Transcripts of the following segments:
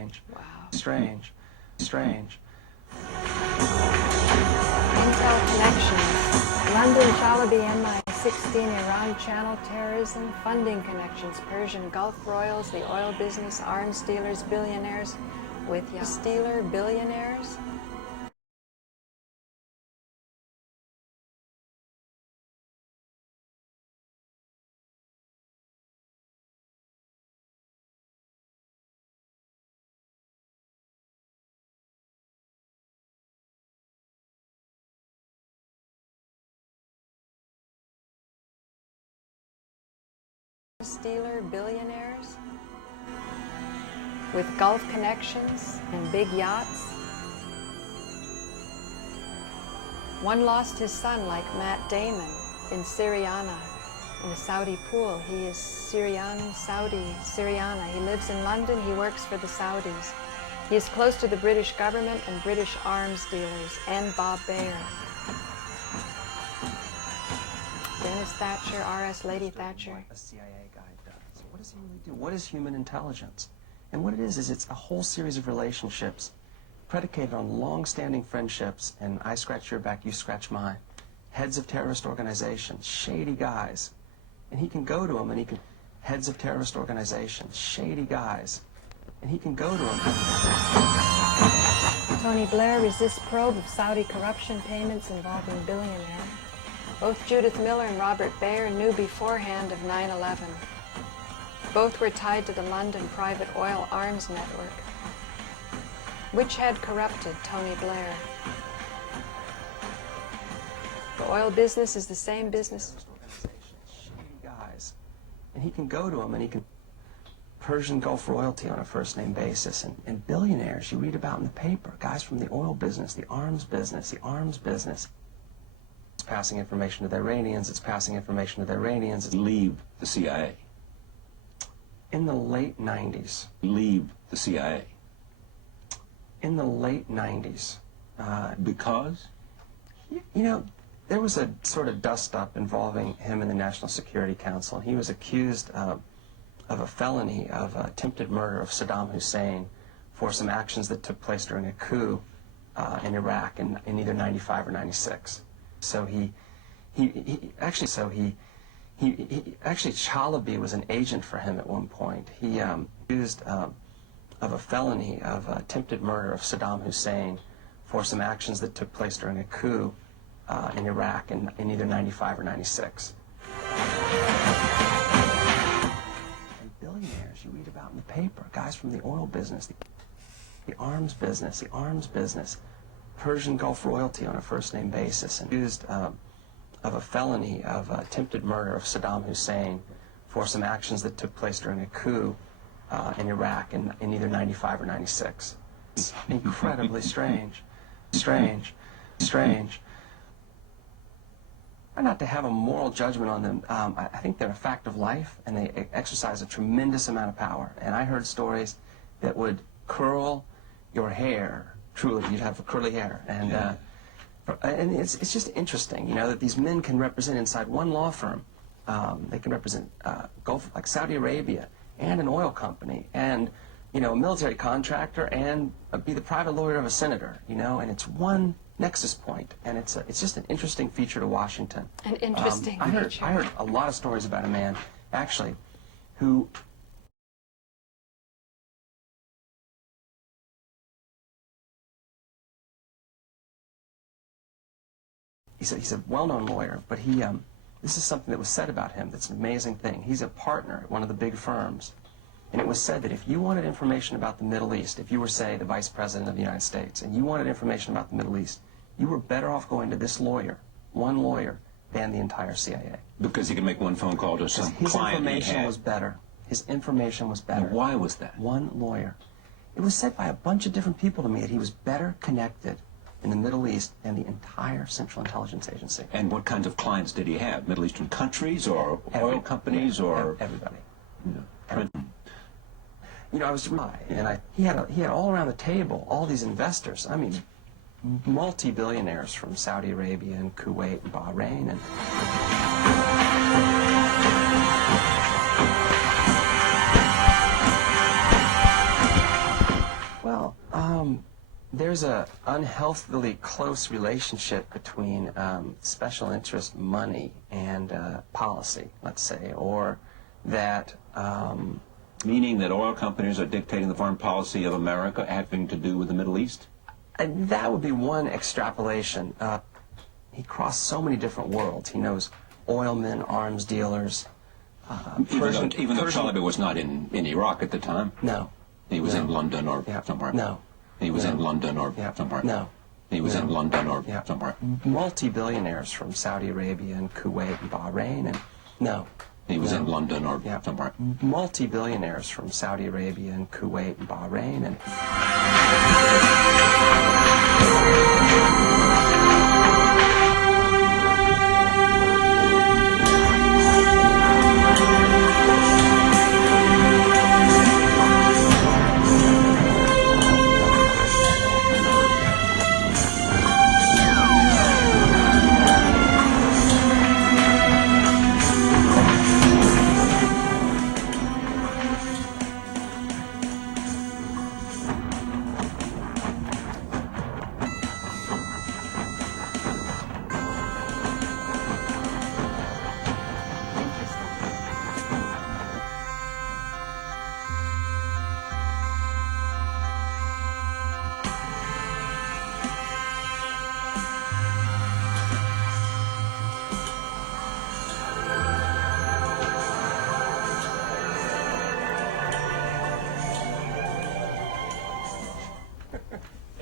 Wow. Strange. Intel connections. London Chalabi MI16, Iran channel terrorism, funding connections, Persian Gulf royals, the oil business, arms dealers, billionaires, with Stealer billionaires. Stealer billionaires with Gulf connections and big yachts. One lost his son like Matt Damon in Syriana, in the Saudi pool. He is Syriana. He lives in London. He works for the Saudis. He is close to the British government and British arms dealers and Bob Baer. Dennis Thatcher, R.S. Lady Thatcher. What a CIA guy does. What does he really do? What is human intelligence? And what it is it's a whole series of relationships predicated on long-standing friendships, and I scratch your back, you scratch mine. Heads of terrorist organizations, shady guys. And he can go to them and he can... Heads of terrorist organizations, shady guys. And he can go to them. Tony Blair resists probe of Saudi corruption payments involving billionaire. Both Judith Miller and Robert Baer knew beforehand of 9/11. Both were tied to the London private oil arms network. Which had corrupted Tony Blair? The oil business is the same business. Shady guys. And he can go to them and he can... Persian Gulf royalty on a first-name basis, and billionaires you read about in the paper, guys from the oil business, the arms business, It's passing information to the Iranians, Leave the CIA. In the late 90s. Leave the CIA. In the late 90s. Because? You know, there was a sort of dust-up involving him and the National Security Council. He was accused of a felony of attempted murder of Saddam Hussein for some actions that took place during a coup in Iraq in either 95 or 96. So actually Chalabi was an agent for him at one point. He accused of a felony of attempted murder of Saddam Hussein for some actions that took place during a coup in Iraq in either 95 or 96. And billionaires you read about in the paper, guys from the oil business, the arms business, Persian Gulf royalty on a first-name basis, and accused of a felony of attempted murder of Saddam Hussein for some actions that took place during a coup in Iraq in either 95 or 96. It's incredibly strange. Not to have a moral judgment on them. I think they're a fact of life, and they exercise a tremendous amount of power. And I heard stories that would curl your hair. Truly, you'd have curly hair. And it's just interesting, you know, that these men can represent inside one law firm. They can represent Gulf, like Saudi Arabia, and an oil company, and, you know, a military contractor, and be the private lawyer of a senator, you know, and it's one nexus point, and it's just an interesting feature to Washington. An interesting feature. I heard a lot of stories about a man, actually, who... He's a well-known lawyer, but this is something that was said about him that's an amazing thing. He's a partner at one of the big firms, and it was said that if you wanted information about the Middle East, if you were, say, the Vice President of the United States, and you wanted information about the Middle East, you were better off going to this lawyer, one lawyer, than the entire CIA. Because he could make one phone call to some client he had. His information was better. His information was better. And why was that? One lawyer. It was said by a bunch of different people to me that he was better connected in the Middle East than the entire Central Intelligence Agency. And what kinds of clients did he have? Middle Eastern countries or oil companies or... Everybody. Yeah. You know, I was... And he had all around the table all these investors. I mean, multi-billionaires from Saudi Arabia and Kuwait and Bahrain and... Well, there's a unhealthily close relationship between special interest money and policy, let's say, or that... Meaning that oil companies are dictating the foreign policy of America having to do with the Middle East? That would be one extrapolation. He crossed so many different worlds. He knows oilmen, arms dealers. Even though Charlie was not in Iraq at the time? No. He was in London or somewhere? No. He was in London or somewhere? No. He was in London or somewhere? Multi-billionaires from Saudi Arabia and Kuwait and Bahrain and... No. He was in London or somewhere? Multi-billionaires from Saudi Arabia and Kuwait and Bahrain and...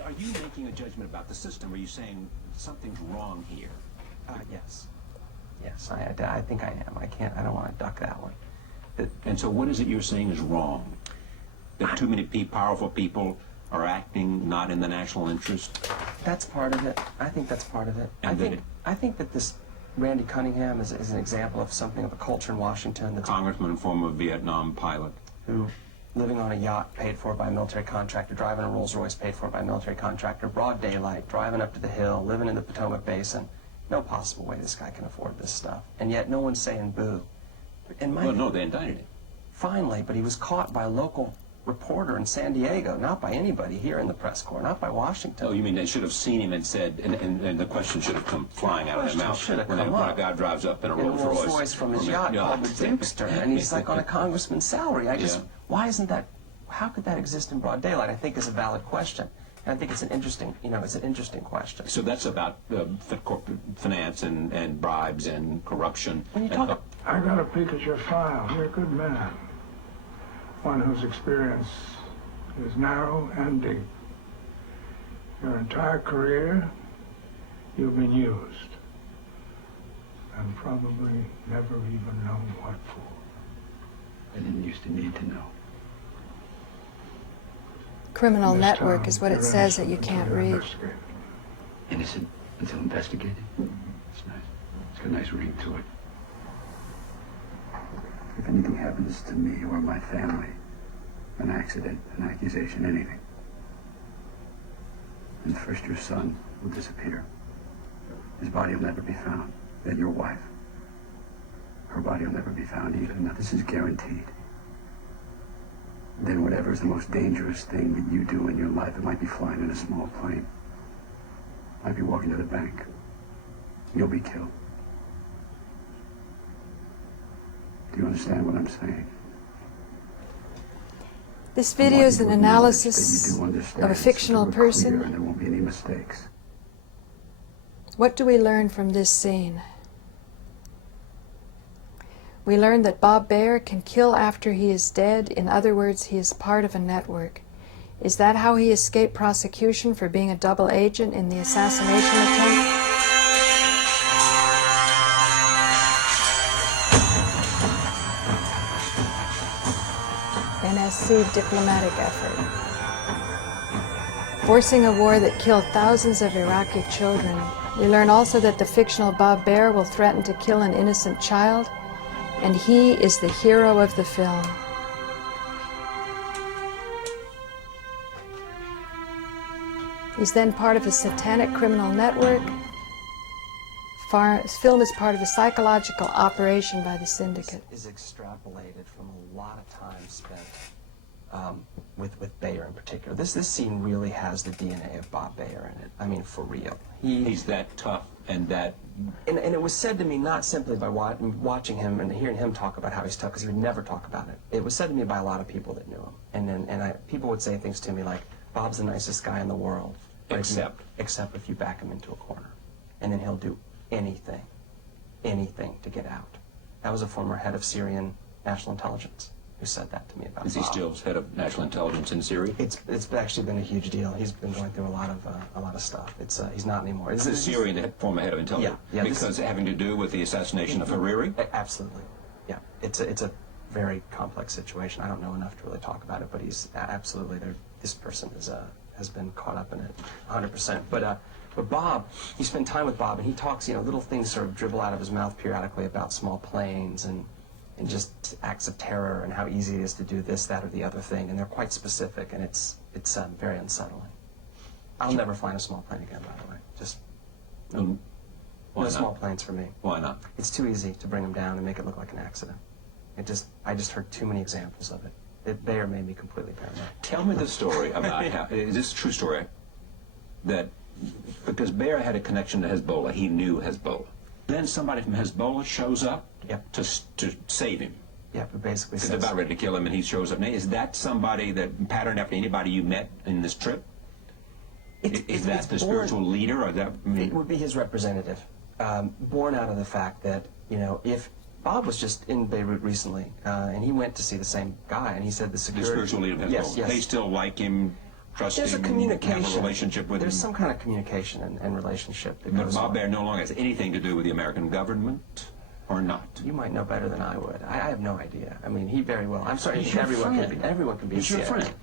Are you making a judgment about the system? Are you saying something's wrong here? Yes. Yes, I think I am. I don't want to duck that one. And so what is it you're saying is wrong? That too many powerful people are acting not in the national interest? That's part of it. I think that's part of it. And I think that this Randy Cunningham is an example of something of a culture in Washington that's... Congressman, former Vietnam pilot. Who, living on a yacht paid for by a military contractor, driving a Rolls Royce paid for by a military contractor, broad daylight, driving up to the hill, living in the Potomac Basin. No possible way this guy can afford this stuff. And yet no one's saying boo. Well, no, they indicted him. Finally, but he was caught by a local reporter in San Diego, not by anybody here in the press corps, not by Washington. Oh, you mean they should have seen him and said, and the question should have come flying out of their mouth when a guy drives up in a Rolls Royce from his yacht called the Dukester, and he's like on a congressman's salary. Why isn't that, how could that exist in broad daylight? I think is a valid question. And I think it's an interesting, it's an interesting question. So that's about corporate finance and bribes and corruption. When you talk, I got a peek at your file. You're a good man. One whose experience is narrow and deep. Your entire career, you've been used. And probably never even known what for. I didn't used to need to know. Criminal network is what it says that you can't read. Innocent until investigated. It's nice. It's got a nice ring to it. If anything happens to me or my family, an accident, an accusation, anything, then first your son will disappear. His body will never be found. Then your wife. Her body will never be found either. Now this is guaranteed. Then whatever is the most dangerous thing that you do in your life, it might be flying in a small plane. Might be walking to the bank. You'll be killed. Do you understand what I'm saying? This video is an analysis of a fictional person. And there won't be any mistakes. What do we learn from this scene? We learn that Bob Baer can kill after he is dead. In other words, he is part of a network. Is that how he escaped prosecution for being a double agent in the assassination attempt? NSC diplomatic effort. Forcing a war that killed thousands of Iraqi children. We learn also that the fictional Bob Baer will threaten to kill an innocent child, and he is the hero of the film. He's then part of a satanic criminal network. Film is part of a psychological operation by the syndicate. Is extrapolated from a lot of time spent with Baer in particular. This scene really has the DNA of Bob Baer in it. I mean, for real. He's that tough and that... And it was said to me not simply by watching him and hearing him talk about how he's tough, because he would never talk about it. It was said to me by a lot of people that knew him. And people would say things to me like, Bob's the nicest guy in the world. Except if you back him into a corner. And then he'll do anything to get out. That was a former head of Syrian national intelligence who said that to me about Bob. Is he still head of national intelligence in Syria? It's actually been a huge deal. He's been going through a lot of stuff. He's not anymore. Is Syrian the former head of intelligence? Yeah. Because having to do with the assassination of Hariri? Absolutely. Yeah. It's a very complex situation. I don't know enough to really talk about it, but he's absolutely there. This person has been caught up in it 100%. But Bob, you spend time with Bob, and he talks, little things sort of dribble out of his mouth periodically about small planes and just acts of terror and how easy it is to do this, that, or the other thing, and they're quite specific, and it's very unsettling. I'll never fly in a small plane again, by the way. Just no small planes for me. Why not? It's too easy to bring them down and make it look like an accident. I just heard too many examples of it. Baer made me completely paranoid. Tell me the story about how, is this a true story? That, because Baer had a connection to Hezbollah, he knew Hezbollah. Then somebody from Hezbollah shows up to save him. Yeah, but basically Because they're about ready to kill him and he shows up. Now, is that somebody that patterned after anybody you met in this trip? Is that the spiritual leader? Or that, it would be his representative, born out of the fact that, if Bob was just in Beirut recently, and he went to see the same guy, and he said the security... The spiritual leader of Hezbollah. Yes. They still like him, trust There's him, a communication. have a relationship with There's him. some kind of communication and relationship that But goes Bob on. Baer no longer has anything to do with the American government, or not? You might know better than I would. I have no idea. I mean, he very well... I'm sorry, He's your everyone friend. can be He's your CIA. friend.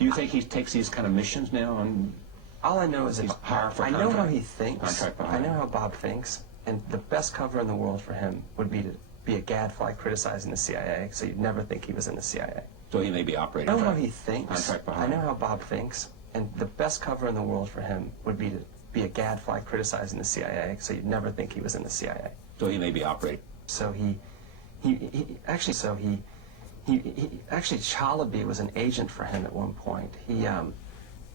Do you think he takes these kind of missions now? And All I know is that he's hired for I know how contract. he thinks. Contract for I hire. know how Bob thinks. And the best cover in the world for him would be to be a gadfly criticizing the CIA, so you'd never think he was in the CIA. So he may be operating I know for how he thinks. contract for I hire. know how Bob thinks. And the best cover in the world for him would be to be a gadfly criticizing the CIA, so you'd never think he was in the CIA. So he may be operating. So actually Chalabi was an agent for him at one point. He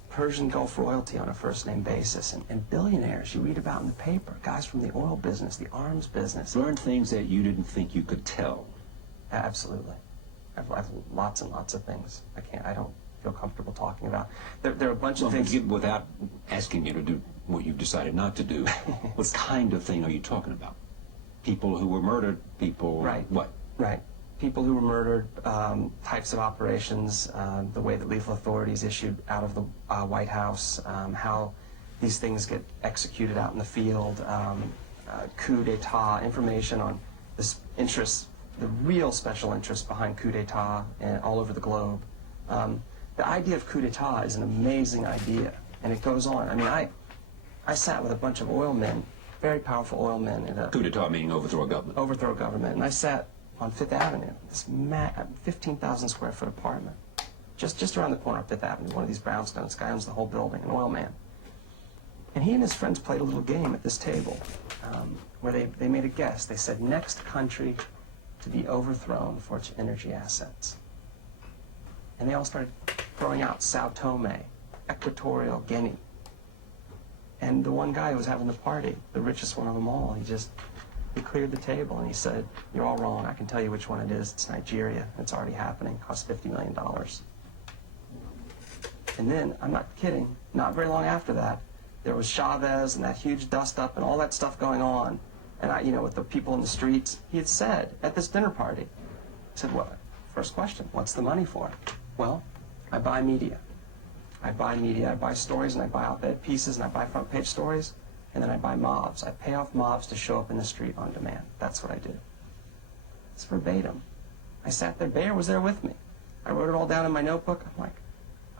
Persian Gulf royalty on a first-name basis, and billionaires you read about in the paper, guys from the oil business, the arms business. Learn things that you didn't think you could tell. Absolutely. I've lots and lots of things I don't feel comfortable talking about. There are a bunch of things. Without asking you to do what you've decided not to do, what kind of thing are you talking about? People who were murdered, people... Right. What? Right. People who were murdered, types of operations, the way that lethal authority is issued out of the White House, how these things get executed out in the field, coup d'etat, information on this interest, the real special interest behind coup d'etat all over the globe. The idea of coup d'etat is an amazing idea, and it goes on. I mean, I sat with a bunch of oil men, very powerful oil men. Coup d'etat meaning overthrow a government. Overthrow government, and I sat on Fifth Avenue, this 15,000 square foot apartment, just around the corner of Fifth Avenue, one of these brownstones. Guy owns the whole building, an oil man. And he and his friends played a little game at this table where they made a guess. They said, next country to be overthrown for its energy assets. And they all started throwing out Sao Tome, Equatorial Guinea. And the one guy who was having the party, the richest one of them all, he cleared the table and he said, you're all wrong. I can tell you which one it is. It's Nigeria. It's already happening. Costs $50 million. And then, I'm not kidding, not very long after that, there was Chavez and that huge dust-up and all that stuff going on. And with the people in the streets, he had said at this dinner party, he said, what? First question, what's the money for? Well, I buy media. I buy stories, and I buy op-ed pieces, and I buy front-page stories, and then I buy mobs. I pay off mobs to show up in the street on demand. That's what I do. It's verbatim. I sat there. Baer was there with me. I wrote it all down in my notebook. I'm like,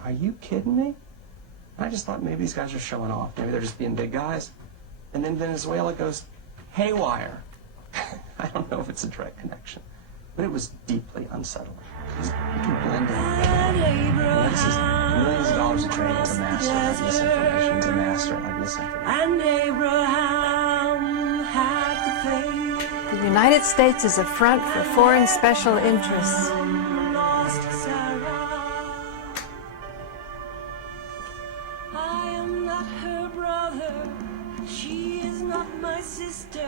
are you kidding me? And I just thought maybe these guys are showing off. Maybe they're just being big guys. And then Venezuela goes haywire. I don't know if it's a direct connection, but it was deeply unsettling. You can blend in. This is millions of dollars of training to master like misinformation, to master like misinformation. And Abraham had the faith. The United States is a front for foreign special interests. Lost Sarah. I am not her brother, she is not my sister.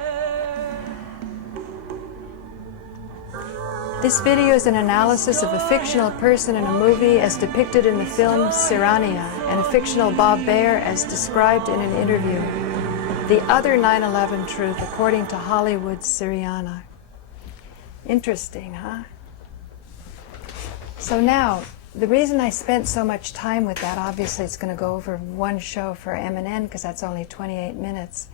This video is an analysis of a fictional person in a movie as depicted in the film Sirania, and a fictional Bob Baer as described in an interview. The other 9/11 truth according to Hollywood's Siriana. Interesting, huh? So now, the reason I spent so much time with that, obviously it's going to go over one show for M&N because that's only 28 minutes,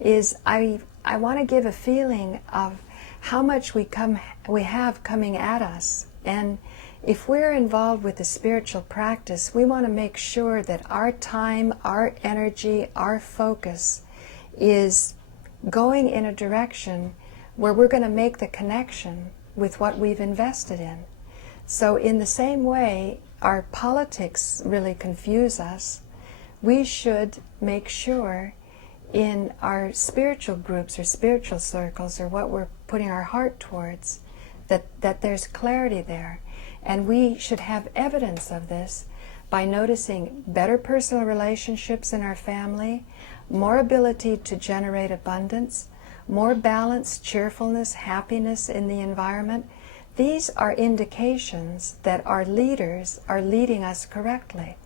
is I want to give a feeling of how much we have coming at us. And if we're involved with the spiritual practice, we want to make sure that our time, our energy, our focus is going in a direction where we're going to make the connection with what we've invested in. So in the same way our politics really confuse us, we should make sure in our spiritual groups or spiritual circles or what we're putting our heart towards, that there's clarity there. And we should have evidence of this by noticing better personal relationships in our family, more ability to generate abundance, more balance, cheerfulness, happiness in the environment. These are indications that our leaders are leading us correctly.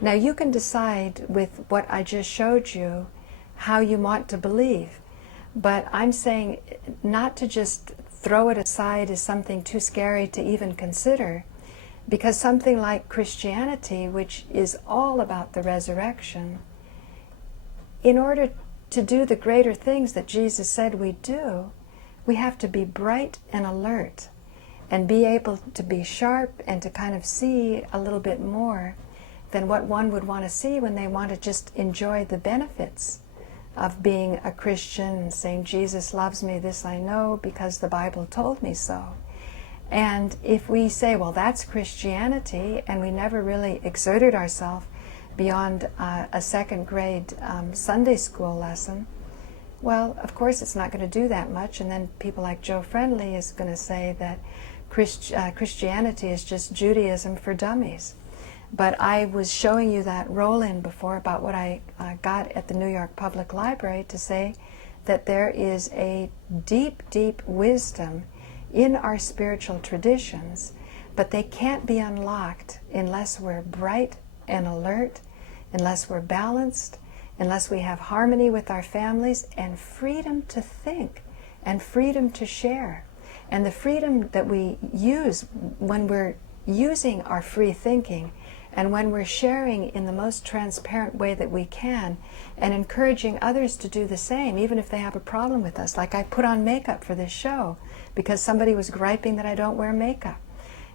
Now you can decide with what I just showed you how you want to believe, but I'm saying not to just throw it aside as something too scary to even consider, because something like Christianity, which is all about the resurrection, in order to do the greater things that Jesus said we do, we have to be bright and alert and be able to be sharp and to kind of see a little bit more than what one would want to see when they want to just enjoy the benefits of being a Christian and saying, Jesus loves me, this I know because the Bible told me so. And if we say, well, that's Christianity, and we never really exerted ourselves beyond a second grade Sunday school lesson, well, of course it's not going to do that much. And then people like Joe Friendly is going to say that Christianity is just Judaism for dummies. But I was showing you that roll-in before about what I got at the New York Public Library to say that there is a deep, deep wisdom in our spiritual traditions, but they can't be unlocked unless we're bright and alert, unless we're balanced, unless we have harmony with our families and freedom to think and freedom to share. And the freedom that we use when we're using our free thinking and when we're sharing in the most transparent way that we can and encouraging others to do the same, even if they have a problem with us. Like I put on makeup for this show because somebody was griping that I don't wear makeup.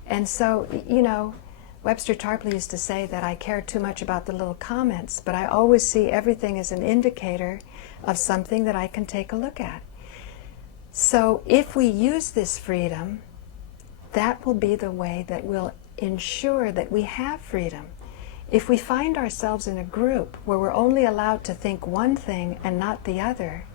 And so, you know, Webster Tarpley used to say that I care too much about the little comments, but I always see everything as an indicator of something that I can take a look at. So if we use this freedom, that will be the way that will ensure that we have freedom. If we find ourselves in a group where we're only allowed to think one thing and not the other,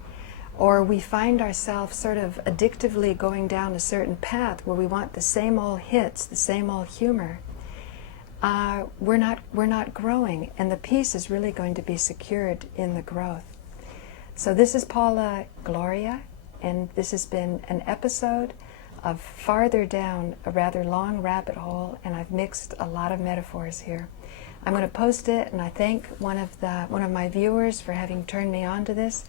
or we find ourselves sort of addictively going down a certain path where we want the same old hits, the same old humor, we're not growing, and the peace is really going to be secured in the growth. So this is paulagloria, and this has been an episode of Farther Down a Rather Long Rabbit Hole, and I've mixed a lot of metaphors here. I'm going to post it, and I thank one of my viewers for having turned me on to this.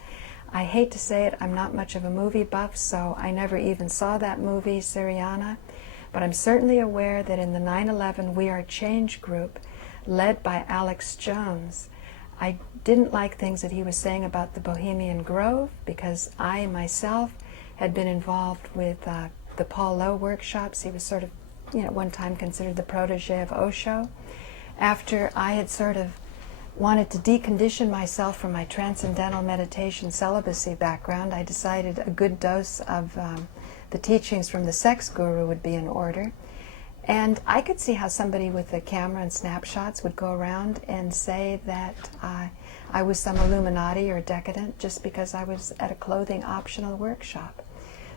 I hate to say it, I'm not much of a movie buff, so I never even saw that movie, Siriana, but I'm certainly aware that in the 9/11 We Are Change group, led by Alex Jones, I didn't like things that he was saying about the Bohemian Grove, because I myself had been involved with the Paul Lowe workshops. He was sort of, you know, at one time considered the protege of Osho. After I had sort of wanted to decondition myself from my transcendental meditation celibacy background, I decided a good dose of the teachings from the sex guru would be in order. And I could see how somebody with a camera and snapshots would go around and say that I was some Illuminati or decadent just because I was at a clothing optional workshop.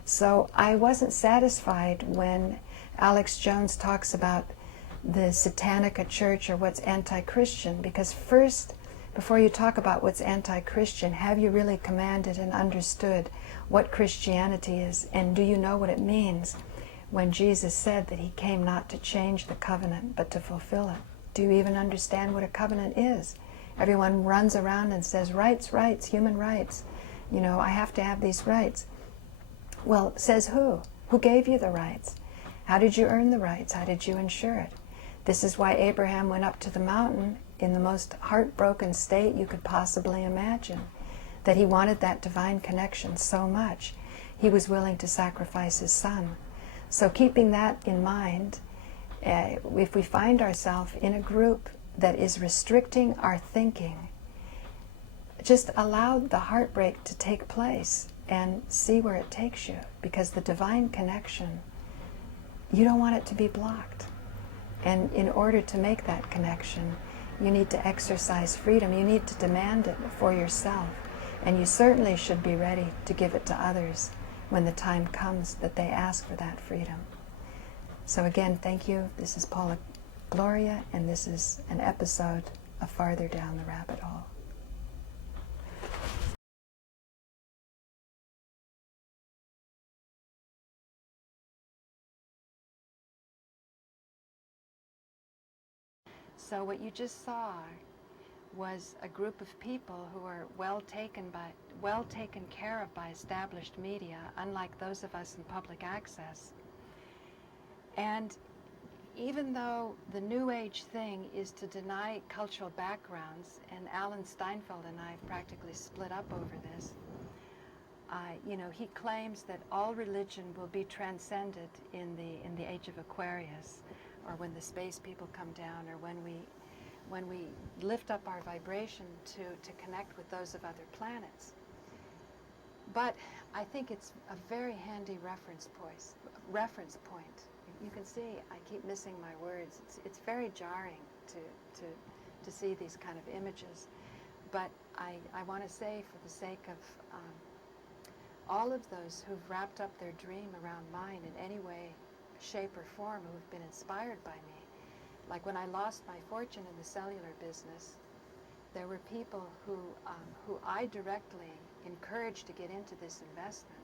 So I wasn't satisfied when Alex Jones talks about the Satanica Church or what's anti-Christian, because first before you talk about what's anti-Christian, have you really commanded and understood what Christianity is? And do you know what it means when Jesus said that he came not to change the covenant, but to fulfill it? Do you even understand what a covenant is? Everyone runs around and says, rights, rights, human rights. You know, I have to have these rights. Well, says who? Who gave you the rights? How did you earn the rights? How did you ensure it? This is why Abraham went up to the mountain in the most heartbroken state you could possibly imagine, that he wanted that divine connection so much, he was willing to sacrifice his son. So keeping that in mind, if we find ourselves in a group that is restricting our thinking, just allow the heartbreak to take place and see where it takes you, because the divine connection, you don't want it to be blocked. And in order to make that connection, you need to exercise freedom. You need to demand it for yourself. And you certainly should be ready to give it to others when the time comes that they ask for that freedom. So again, thank you. This is Paula Gloria, and this is an episode of Farther Down the Rabbit Hole. So what you just saw was a group of people who are well taken care of by established media, unlike those of us in public access. And even though the New Age thing is to deny cultural backgrounds, and Alan Steinfeld and I have practically split up over this, he claims that all religion will be transcended in the age of Aquarius, or when the space people come down, or when we lift up our vibration to connect with those of other planets. But I think it's a very handy reference point. You can see I keep missing my words. It's very jarring to see these kind of images. But I want to say, for the sake of all of those who've wrapped up their dream around mine in any way, shape, or form, who've been inspired by me, like when I lost my fortune in the cellular business, there were people who I directly encouraged to get into this investment.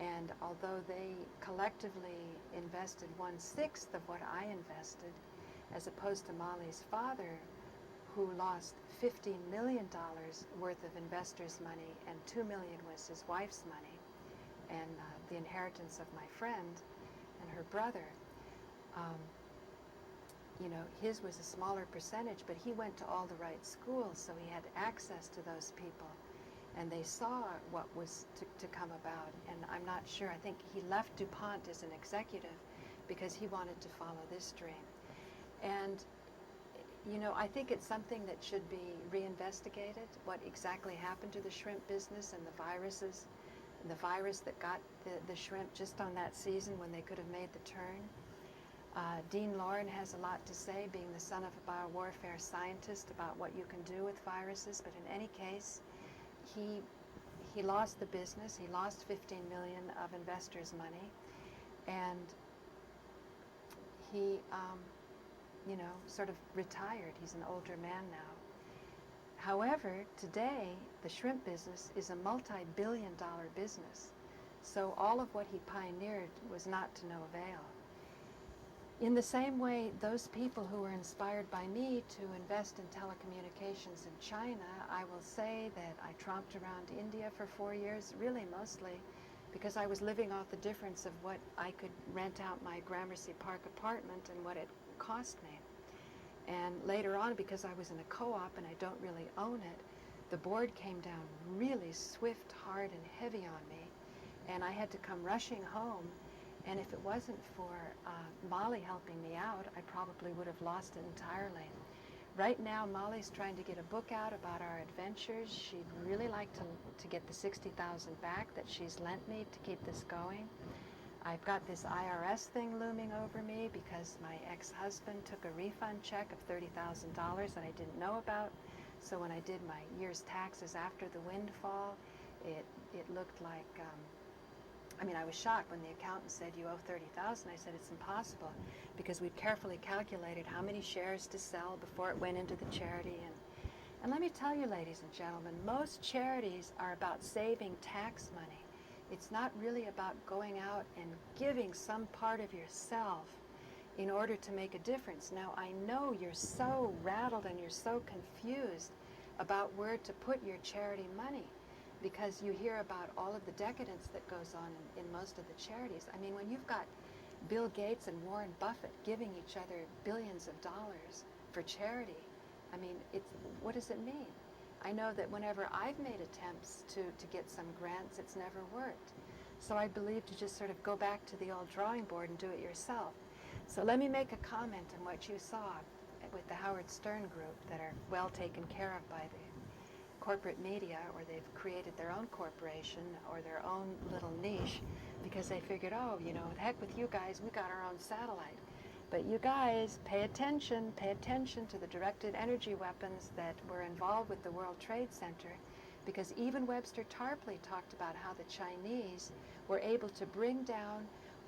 And although they collectively invested 1/6 of what I invested, as opposed to Molly's father, who lost $15 million worth of investors' money, and $2 million was his wife's money, and the inheritance of my friend and her brother. His was a smaller percentage, but he went to all the right schools, so he had access to those people. And they saw what was to come about. And I'm not sure, I think he left DuPont as an executive because he wanted to follow this dream. And, I think it's something that should be reinvestigated, what exactly happened to the shrimp business and the viruses, and the virus that got the shrimp just on that season when they could have made the turn. Dean Lauren has a lot to say, being the son of a biowarfare scientist, about what you can do with viruses. But in any case, he lost the business. He lost $15 million of investors' money, and he, sort of retired. He's an older man now. However, today, the shrimp business is a multi-billion-dollar business. So all of what he pioneered was not to no avail. In the same way, those people who were inspired by me to invest in telecommunications in China, I will say that I tromped around India for 4 years, really mostly because I was living off the difference of what I could rent out my Gramercy Park apartment and what it cost me. And later on, because I was in a co-op and I don't really own it, the board came down really swift, hard, and heavy on me, and I had to come rushing home. And if it wasn't for Molly helping me out, I probably would have lost it entirely. Right now, Molly's trying to get a book out about our adventures. She'd really like to get the $60,000 back that she's lent me to keep this going. I've got this IRS thing looming over me because my ex-husband took a refund check of $30,000 that I didn't know about. So when I did my year's taxes after the windfall, it looked like, I was shocked when the accountant said, you owe $30,000. I said, it's impossible, because we'd carefully calculated how many shares to sell before it went into the charity. And let me tell you, ladies and gentlemen, most charities are about saving tax money. It's not really about going out and giving some part of yourself in order to make a difference. Now, I know you're so rattled and you're so confused about where to put your charity money, because you hear about all of the decadence that goes on in most of the charities. I mean, when you've got Bill Gates and Warren Buffett giving each other billions of dollars for charity, I mean, what does it mean? I know that whenever I've made attempts to get some grants, it's never worked. So I believe to just sort of go back to the old drawing board and do it yourself. So let me make a comment on what you saw with the Howard Stern group that are well taken care of by the corporate media, or they've created their own corporation or their own little niche because they figured, oh, you know, the heck with you guys, we got our own satellite. But you guys, pay attention to the directed energy weapons that were involved with the World Trade Center, because even Webster Tarpley talked about how the Chinese were able to bring down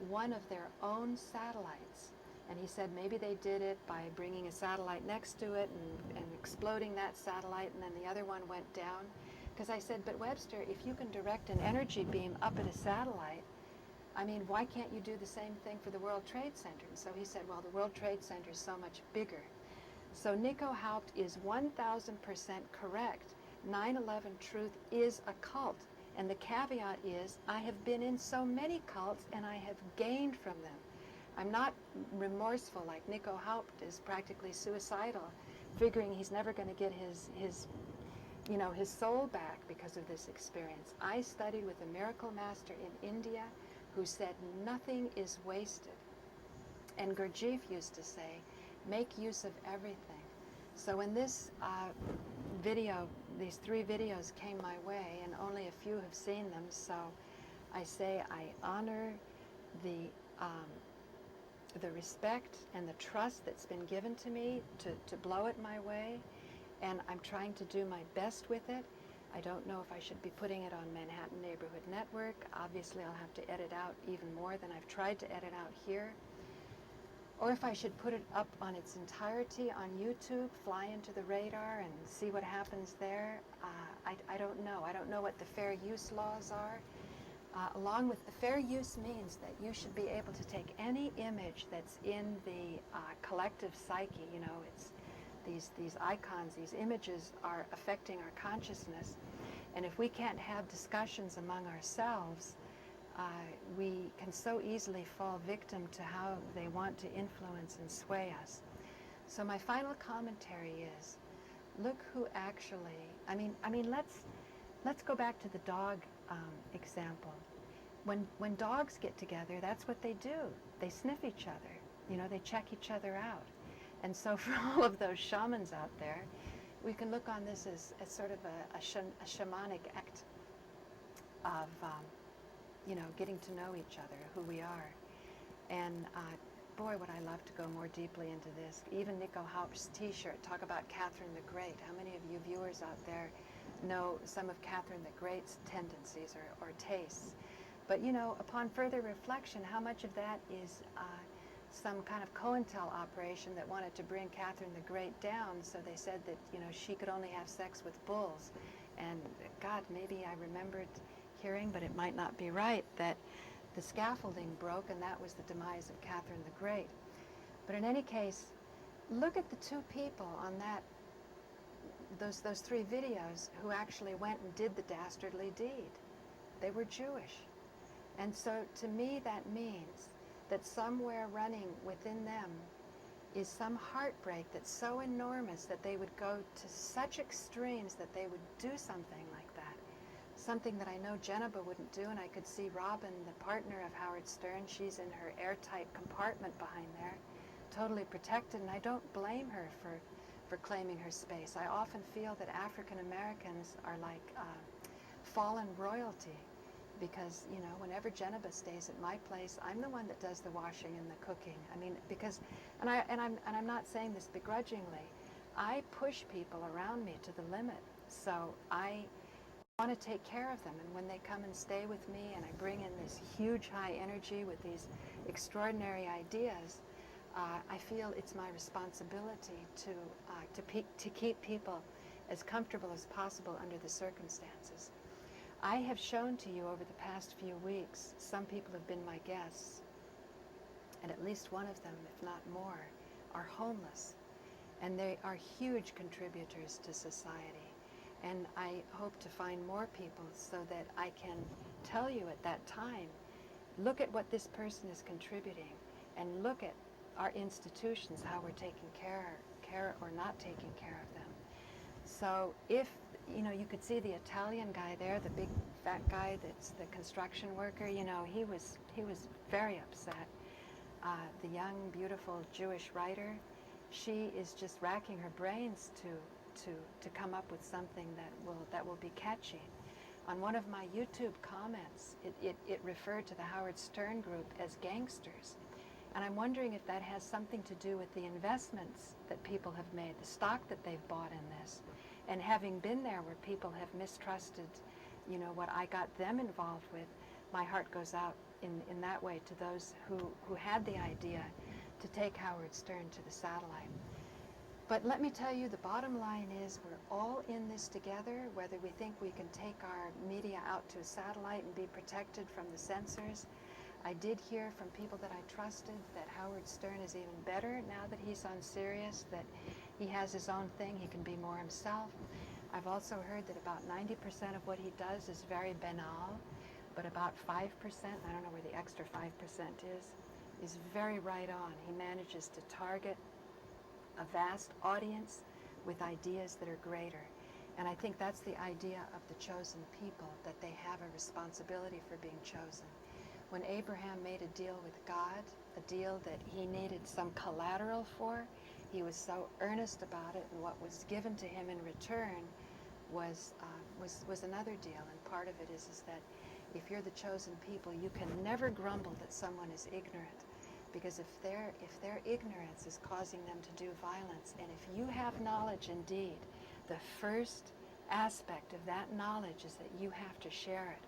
one of their own satellites. And he said maybe they did it by bringing a satellite next to it and exploding that satellite, and then the other one went down. Because I said, but Webster, if you can direct an energy beam up at a satellite, I mean, why can't you do the same thing for the World Trade Center? And so he said, well, the World Trade Center is so much bigger. So Nico Haupt is 1,000% correct. 9/11 truth is a cult. And the caveat is, I have been in so many cults and I have gained from them. I'm not remorseful like Nico Haupt is practically suicidal, figuring he's never going to get his soul back because of this experience. I studied with a miracle master in India who said nothing is wasted. And Gurdjieff used to say, make use of everything. So when this these 3 videos came my way, and only a few have seen them, so I say I honor the respect and the trust that's been given to me to blow it my way, and I'm trying to do my best with it. I don't know if I should be putting it on Manhattan Neighborhood Network. Obviously, I'll have to edit out even more than I've tried to edit out here. Or if I should put it up on its entirety on YouTube, fly into the radar and see what happens there. I don't know. I don't know what the fair use laws are. Along with the fair use means that you should be able to take any image that's in the collective psyche. You know, it's these icons, these images are affecting our consciousness. And if we can't have discussions among ourselves, we can so easily fall victim to how they want to influence and sway us. So my final commentary is, look who actually, I mean, let's go back to the dog example. When dogs get together, that's what they do. They sniff each other. You know, they check each other out. And so for all of those shamans out there, we can look on this as sort of a shamanic act of, getting to know each other, who we are. And boy, would I love to go more deeply into this. Even Nico Haupt's t-shirt, talk about Catherine the Great. How many of you viewers out there know some of Catherine the Great's tendencies or tastes? But, you know, upon further reflection, how much of that is some kind of COINTEL operation that wanted to bring Catherine the Great down, so they said that, you know, she could only have sex with bulls. And God, maybe I remembered hearing, but it might not be right, that the scaffolding broke and that was the demise of Catherine the Great. But in any case, look at the 2 people on those 3 videos who actually went and did the dastardly deed. They were Jewish. And so to me that means that somewhere running within them is some heartbreak that's so enormous that they would go to such extremes that they would do something like that. Something that I know Jennifer wouldn't do, and I could see Robin, the partner of Howard Stern, she's in her airtight compartment behind there, totally protected, and I don't blame her for claiming her space. I often feel that African Americans are like fallen royalty, because, you know, whenever Jennifer stays at my place, I'm the one that does the washing and the cooking. I mean, because, and I'm not saying this begrudgingly, I push people around me to the limit. So I want to take care of them, and when they come and stay with me and I bring in this huge high energy with these extraordinary ideas, I feel it's my responsibility to keep people as comfortable as possible under the circumstances. I have shown to you over the past few weeks, some people have been my guests, and at least one of them, if not more, are homeless. And they are huge contributors to society. And I hope to find more people so that I can tell you at that time, look at what this person is contributing, and look at our institutions, how we're taking care or not taking care of them. So if, you could see the Italian guy there, the big fat guy that's the construction worker, he was very upset. The young, beautiful Jewish writer, she is just racking her brains to come up with something that will be catchy. On one of my YouTube comments, it referred to the Howard Stern group as gangsters. And I'm wondering if that has something to do with the investments that people have made, the stock that they've bought in this. And having been there where people have mistrusted, what I got them involved with, my heart goes out in that way to those who had the idea to take Howard Stern to the satellite. But let me tell you, the bottom line is we're all in this together, whether we think we can take our media out to a satellite and be protected from the censors. I did hear from people that I trusted that Howard Stern is even better now that he's on Sirius, that he has his own thing, he can be more himself. I've also heard that about 90% of what he does is very banal, but about 5%, I don't know where the extra 5% is very right on. He manages to target a vast audience with ideas that are greater. And I think that's the idea of the chosen people, that they have a responsibility for being chosen. When Abraham made a deal with God, a deal that he needed some collateral for, he was so earnest about it, and what was given to him in return was another deal. And part of it is that if you're the chosen people, you can never grumble that someone is ignorant, because if their ignorance is causing them to do violence, and if you have knowledge indeed, the first aspect of that knowledge is that you have to share it.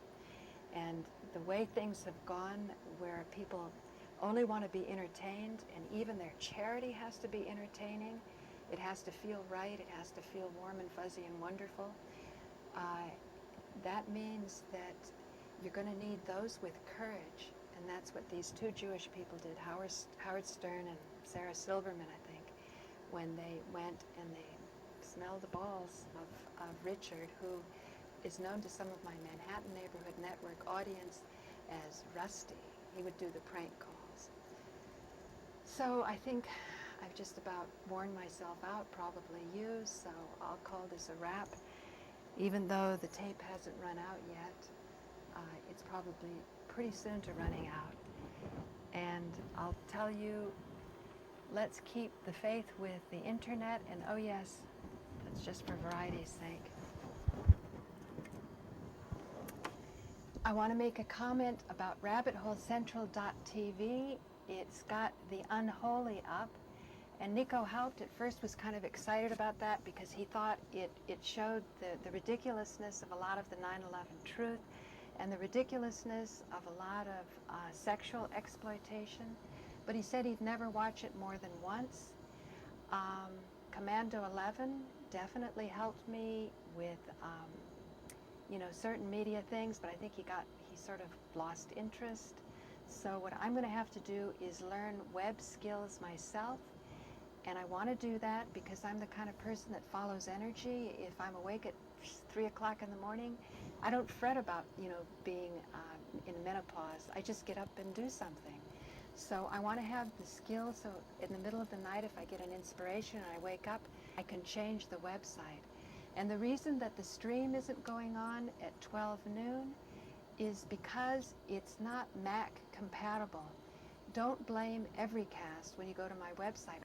And the way things have gone, where people only want to be entertained, and even their charity has to be entertaining, it has to feel right, it has to feel warm and fuzzy and wonderful, that means that you're going to need those with courage. And that's what these two Jewish people did, Howard Stern and Sarah Silverman, I think, when they went and they smelled the balls of Richard, who is known to some of my Manhattan Neighborhood Network audience as Rusty. He would do the prank calls. So I think I've just about worn myself out, probably you, so I'll call this a wrap. Even though the tape hasn't run out yet, it's probably pretty soon to running out. And I'll tell you, let's keep the faith with the internet, and oh yes, that's just for variety's sake. I want to make a comment about rabbitholecentral.tv. It's got the unholy up, and Nico Haupt at first was kind of excited about that because he thought it showed the ridiculousness of a lot of the 9/11 truth and the ridiculousness of a lot of sexual exploitation. But he said he'd never watch it more than once. Commando 11 definitely helped me with certain media things, but I think he sort of lost interest. So what I'm going to have to do is learn web skills myself, and I want to do that because I'm the kind of person that follows energy. If I'm awake at 3 o'clock in the morning, I don't fret about being in menopause. I just get up and do something. So I want to have the skill so in the middle of the night, if I get an inspiration and I wake up, I can change the website. And the reason that the stream isn't going on at 12 noon is because it's not Mac compatible. Don't blame Everycast when you go to my website.